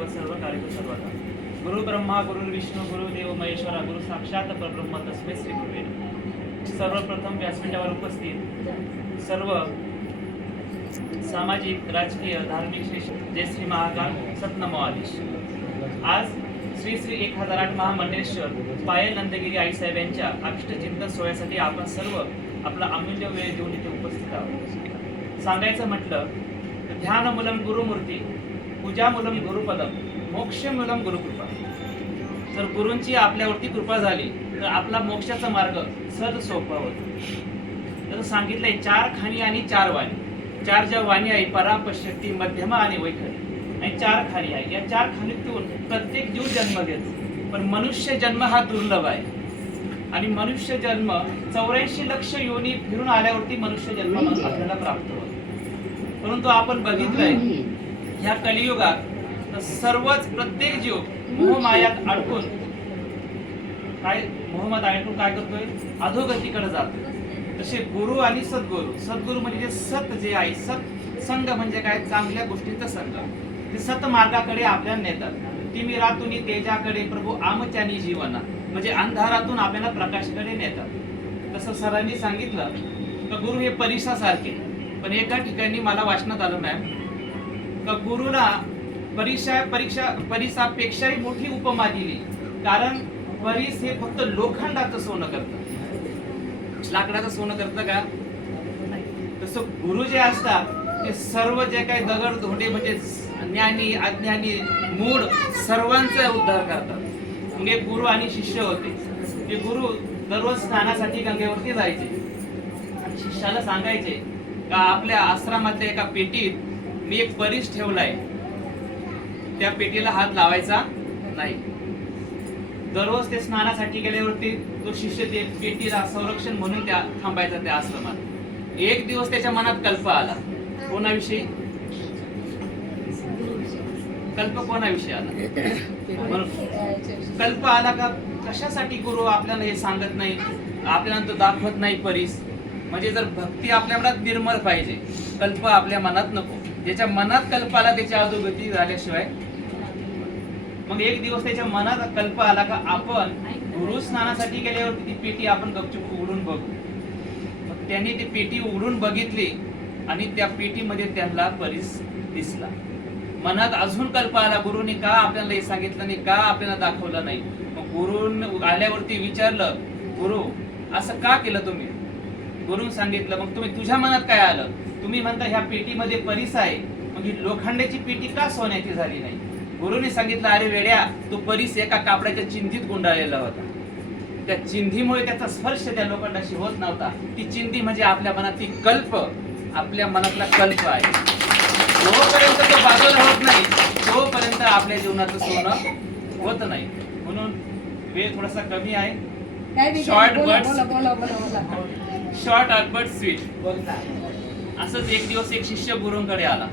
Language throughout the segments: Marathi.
तदेव सर्व कार्यं सर्वदा। गुरु ब्रह्मा गुरु विष्णू गुरुदेव महेश्वरा गुरु साक्षात परब्रह्म तस्मै श्री गुरुवे नमः। सर्वप्रथम व्यासपीठावर उपस्थित सर्व सामाजिक राजकीय धार्मिक जय श्री महाकाल सतनमो आदेश। आज श्री श्री 1008 महामंडलेश्वर पायल नंदगिरी आईसाहेब यांच्या अष्टचिंतन सोहळ्यासाठी आपण सर्व आपला अमूल्य वेळ देऊन इथे उपस्थित आहोत। सांगायचं म्हटलं तर ध्यानमूलम गुरुमूर्ती पूजामूलम गुरुपदम मोक्षमूलम गुरुकृपा। जर गुरूंची आपल्यावरती कृपा झाली तर आपला मोक्षाचा मार्ग सहज सोपा होतो। जसं सांगितलंय 4 खाणी आणि 4 वाणी। 4 ज्या वाणी आहे परापशक्ती मध्यमा आणि वैखरी आणि 4 खाणी आहे। या 4 खाणीतून प्रत्येक जीव जन्म घेतो, पण मनुष्य जन्म हा दुर्लभ आहे आणि मनुष्य जन्म 84 लक्ष योनी फिरून आल्यावरती मनुष्य जन्म आपल्याला प्राप्त होतो। परंतु आपण बघितलंय ह्या कलियुगात सर्वच प्रत्येक जीव मोहमायात अडकून काय करतोय अधोगतीकडे जातोय। तसे गुरु आणि सद्गुरु म्हणजे जे सत जे आहे सत संग म्हणजे काय चांगल्या गोष्टींचा संग ते सत मार्गाकडे आपल्याला नेतात। तिमिरातून तेजाकडे प्रभू आमच्यानी जीवना म्हणजे अंधारातून आपल्याला प्रकाशाकडे नेतात। तसं सरांनी सांगितलं तर गुरु हे परीक्षासारखे, पण एका ठिकाणी मला वाचनात आलं मॅम का गुरुला परीक्षापेक्षाही मोठी उपमा दिली, कारण परीस हे फक्त लोखंडाचं सोनं करतं, लाकडाचं सोनं करतं का? तसं गुरु जे असतात ते सर्व जे काही दगड धोंडे म्हणजे ज्ञानी अज्ञानी मूळ सर्वांचा उद्धार करतात। म्हणजे गुरु आणि शिष्य होते ते गुरु दररोज स्नानासाठी गंगेवरती जायचे आणि शिष्याला सांगायचे का आपल्या आश्रमातल्या एका पेटीत मी एक परीस ठेवलाय, त्या पेटीला हात लावायचा नाही। दररोज ते स्नानासाठी गेल्यावरती तो शिष्य ते पेटीला संरक्षण म्हणून त्या थांबायचा त्या आश्रमात। एक दिवस त्याच्या मनात कल्प आला, कोणाविषयी? कोणाविषयी आला? कल्प आला का कशासाठी गुरु आपल्याला हे सांगत नाही, आपल्याला तो दाखवत नाही परीस? म्हणजे जर भक्ती आपल्या मनात निर्मळ पाहिजे, कल्प आपल्या मनात नको। ज्याच्या मनात कल्प आला त्याच्या अधोगती झाल्याशिवाय। मग एक दिवस त्याच्या मनात कल्प आला का आपण गुरु स्नानासाठी गेल्यावरती ती पेटी आपण गपचूप उघडून बघू। मग त्यांनी ती पेटी उघडून बघितली आणि त्या पेटीमध्ये त्यांना परीस दिसला। मनात अजून कल्प आला, गुरुनी का आपल्याला हे सांगितलं नाही, का आपल्याला दाखवलं नाही? मग गुरुन आल्यावरती विचारलं, गुरु असं का केलं तुम्ही? गुरुन सांगितलं, मग तुम्ही तुझ्या मनात काय आलं? तुम्ही म्हणता ह्या पेटीमध्ये परीस आहे, मग ही लोखंडाची पेटी का सोन्याची झाली नाही? गुरुने सांगितलं, अरे वेड्या, तो परीस एका कापडाच्या चिंधीत गुंडाळलेला होता, त्या चिंधीमुळे त्याचा स्पर्श त्या लोखंडाशी होत नव्हता। ती चिंधी म्हणजे आपल्या मनातली कल्प, आपल्या मनातला कल्प आहे। जोपर्यंत तो बाजूला होत नाही तोपर्यंत आपल्या जीवनाचं सोनं होत नाही। म्हणून वेळ थोडासा कमी आहे, शॉर्ट बट स्वीट। असंच एक दिवस एक शिष्य गुरुंकडे आला,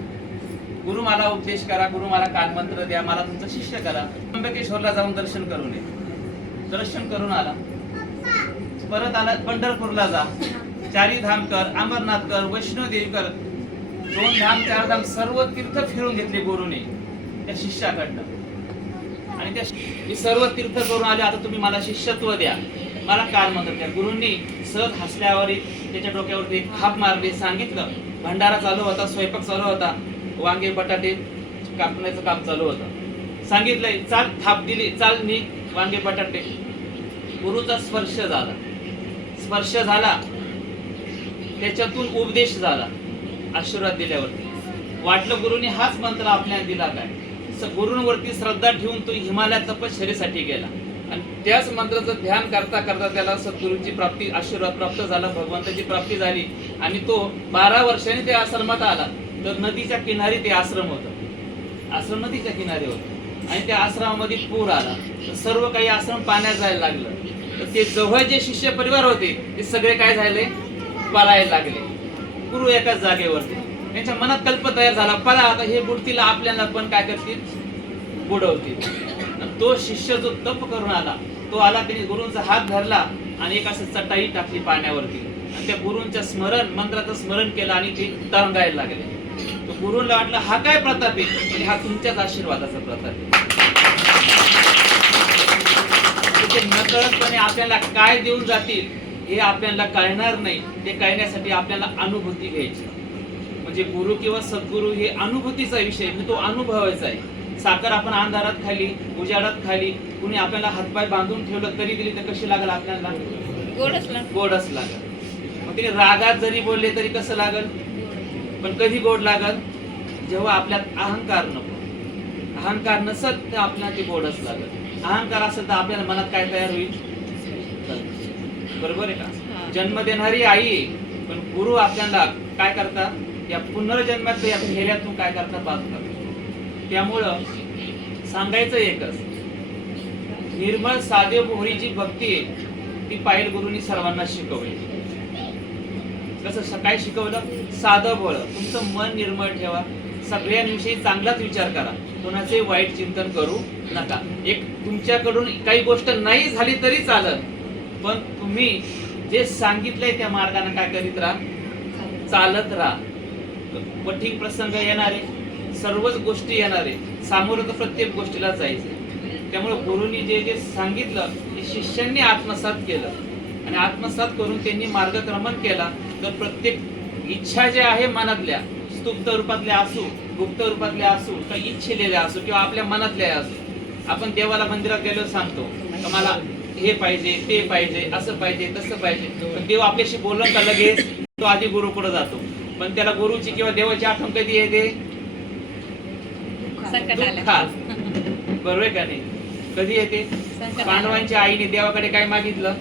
गुरु मला उपदेश करा, गुरु मला कानमंत्र द्या, मला तुमचा शिष्य करा, त्र्यंबकेश्वरला जाऊन दर्शन करून ये। दर्शन करून आला, परत आला पंढरपूरला जा, 4 धाम कर, अमरनाथ कर, वैष्णोदेवी कर, 2 धाम 4 धाम सर्व तीर्थ फिरून घेतले गुरुने त्या शिष्याकडनं। आणि त्या सर्व तीर्थ करून आले, आता तुम्ही मला शिष्यत्व द्या, मला कानमंत्र द्या। गुरुंनी सहज हसल्यावर त्याच्या डोक्यावरती एक थाप मारली, सांगितलं, भंडारा चालू होता, स्वयंपाक चालू होता, वांगे बटाटे कापण्याचं काम चालू होतं, सांगितलंय चाल, थाप दिली, चाल निघ वांगे बटाटे। गुरुचा स्पर्श झाला, त्याच्यातून उपदेश झाला, आशीर्वाद दिल्यावरती वाटलं गुरुनी हाच मंत्र आपल्याला दिला काय। गुरुंवरती श्रद्धा ठेवून तो हिमालयात तपश्चर्येसाठी गेला आणि त्याच मंत्राचं ध्यान करता करता त्याला सद्गुरूंची प्राप्ती, आशीर्वाद प्राप्त झाला, भगवंताची प्राप्ती झाली आणि तो 12 वर्षांनी त्या आश्रमात आला। तर नदीच्या किनारी ते आश्रम होतं, आश्रम नदीच्या किनारी होतं आणि त्या आश्रमामध्ये पूर आला, तर सर्व काही आश्रम पाण्यात जायला लागलं। तर ते जवळ जे शिष्य परिवार होते ते सगळे काय झाले, पळायला लागले। गुरु एकाच जागेवरती, त्यांच्या मनात कल्प तयार झाला, पळा आता हे बुडतील, आपल्याला पण काय करतील, बुडवतील। तो शिष्य जो तप करून आला तो आला, त्याने गुरुंचा हात धरला आणि एक असं चटाई टाकली पाण्यावरती आणि त्या गुरुंच्या मंत्राचं स्मरण केलं आणि ते तरंगायला लागले। तो गुरुला वाटलं हा काय प्रताप आहे, आणि हा तुमच्याच आशीर्वादाचा प्रताप आहे. ते नकळतपणे आपल्याला काय देऊन जातील हे आपल्याला कळणार नाही. ते कळण्यासाठी आपल्याला अनुभूती घ्यायची. म्हणजे गुरु किंवा सद्गुरु हे अनुभूतीचा विषय, तो अनुभवायचा आहे. साखर आपण अंधारात खाली, उजाडात खाली, कुणी आपल्याला हातपाय बांधून ठेवलं तरी दिली तर कशी लागल आपल्याला? गोडच लागल. मग तिने रागात जरी बोलले तरी कसं लागल? पण कधी गोड लागल? जेव्हा आपल्यात अहंकार नको, अहंकार नसत तर आपल्याला ते गोडच लागल. अहंकार असेल तर आपल्याला मनात काय तयार होईल? बरोबर आहे का? जन्म देणारी आई, पण गुरु आपल्याला काय करतात? या पुनर्जन्मात या फेऱ्यातून काय करतात? बांधतात. त्यामुळं सांगायचं एकच, निर्मळ साधे मोहरीची भक्ती आहे ती पायल गुरुनी सर्वांना शिकवली. कसं सकाळी शिकवलं? साधं भोळं, तुमचं मन निर्मळ ठेवा, सगळ्यांविषयी चांगलाच विचार करा, कोणाचे वाईट चिंतन करू नका. एक तुमच्याकडून काही गोष्ट नाही झाली तरी चालत, पण तुम्ही जे सांगितलंय त्या मार्गाने काय करीत राहा, चालत राहा. कठीण प्रसंग येणारे, सर्वच गोष्टी येणारे, सामोरं तर प्रत्येक गोष्टीला जायचं. त्यामुळे गुरुनी जे जे सांगितलं ते शिष्यांनी आत्मसात केलं, आणि आत्मसात करून त्यांनी मार्गक्रमण केला. तर प्रत्येक इच्छा ज्या आहे मनातल्या, स्तुप्त रूपातल्या असू, गुप्त रूपातल्या असू, किंवा इच्छिलेल्या असू, किंवा आपल्या मनातल्या असू, आपण देवाला मंदिरात गेलो सांगतो का मला हे पाहिजे, ते पाहिजे, असं पाहिजे, तसं पाहिजे. पण देव आपल्याशी बोललं का लगेच तो आधी गुरु पुढे जातो. पण त्याला गुरुची किंवा देवाची आठवण कधी येते? दुःखात. बरोबर आहे का नाही? कधी येते? पांडवांच्या आईने देवाकडे काय मागितलं?